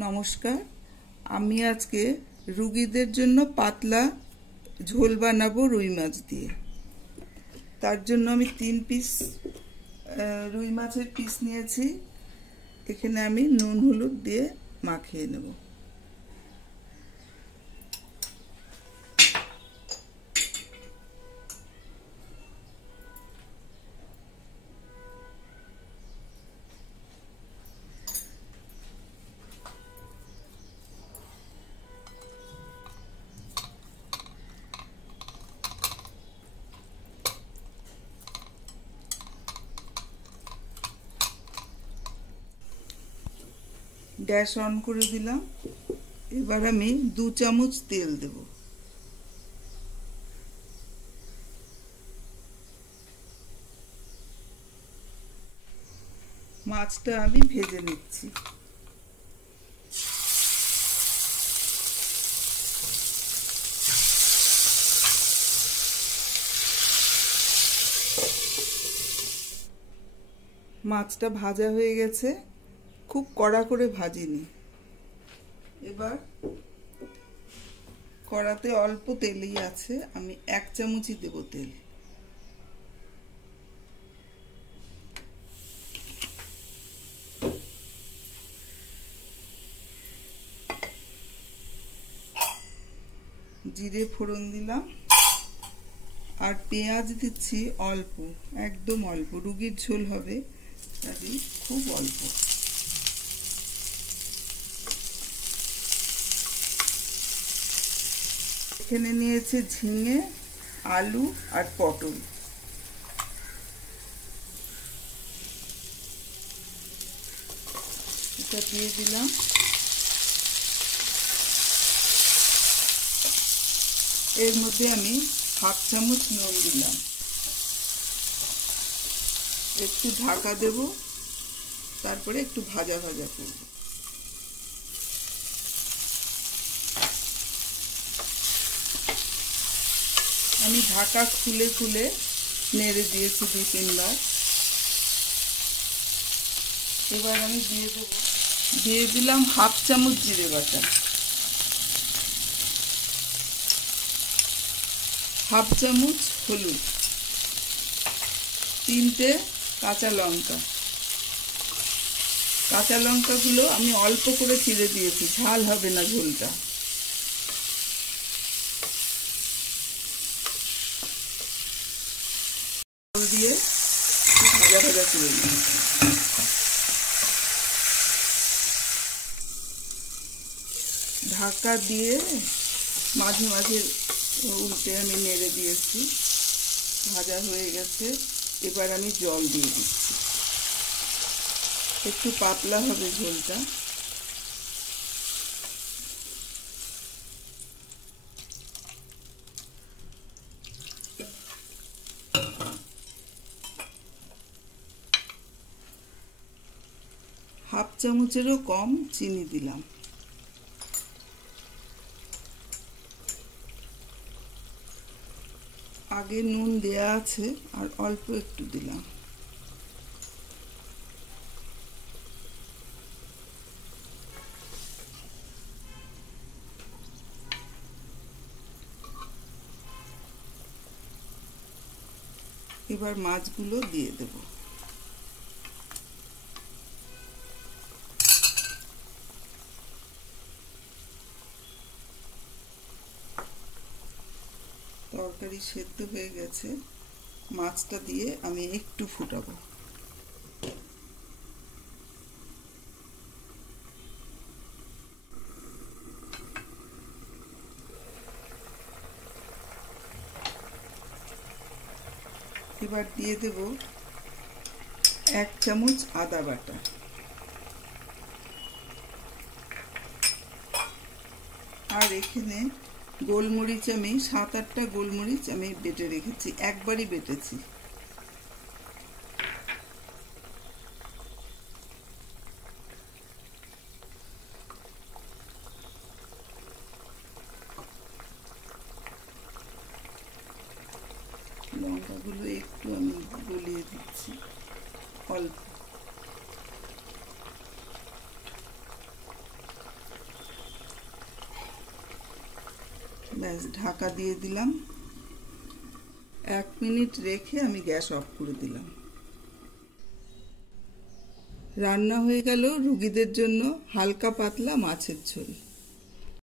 নমস্কার, আমি আজকে রুগীদের জন্য পাতলা ঝোল বানাবো রুই মাছ দিয়ে। তার জন্য আমি 3 পিস রুই মাছের পিস নিয়েছি। এখানে আমি নুন হলুদ দিয়ে মাখিয়ে নেব। গ্যাস অন করে দিলাম। এবার আমি 2 চামচ তেল দেব। মাছটা আমি ভেজে নিচ্ছি। মাছটা ভাজা হয়ে গেছে, খুব কড়া করে ভাজিনি। এবার কড়াতে অল্প তেলই আছে, আমি 1 চামচই দেব তেল। জিরে ফোড়ন দিলাম আর পেঁয়াজ দিচ্ছি অল্প, একদম অল্প। রুগীর ঝোল হবে, তাই খুব অল্প। এখানে নিয়েছে ঝিঙে, আলু আর পটল। এটা দিয়ে দিলাম। এর মধ্যে আমি 1/2 চামচ নুন দিলাম। একটু ঢাকা দেব, তারপরে একটু ভাজা ভাজা করব। আমি ঢাকা খুলে খুলে নেড়ে দিয়েছি 2-3 বার। এবার আমি দিয়ে দিলাম 1/2 চামচ জিরে বাটা, 1/2 চামচ হলুদ, 3টে কাঁচা লঙ্কা। কাঁচা লঙ্কাগুলো আমি অল্প করে চিড়ে দিয়েছি, ঝাল হবে না ঝোলটা। দিয়ে ভাজা ভাজা করে নিই। ঢাকা দিয়ে মাঝে মাঝে উল্টে আমি নেড়ে দিয়েছি। ভাজা হয়ে গেছে, এবার আমি জল দিয়ে দিচ্ছি। একটু পাতলা হবে ঝোলটা। হাফ চামচেরও কম চিনি দিলাম। আগে নুন দেয়া আছে আর অল্প একটু দিলাম। এবার মাছগুলো দিয়ে দেব। তরকারি সেদ্ধ হয়ে গেছে, মাছটা দিয়ে আমি একটু ফুটাবো। এবার দিয়ে দেব 1 চামচ আদা বাটা, আর এখানে গোলমরিচ আমি 7-8টা গোলমরিচ আমি বেটে রেখেছি, একবারই বেটেছি। লঙ্কাগুলো একটু আমি গলিয়ে দিচ্ছি অল্প। ব্যাস ঢাকা দিয়ে দিলাম। 1 মিনিট রেখে আমি গ্যাস অফ করে দিলাম। রান্না হয়ে গেল রুগীদের জন্য হালকা পাতলা মাছের ঝোল।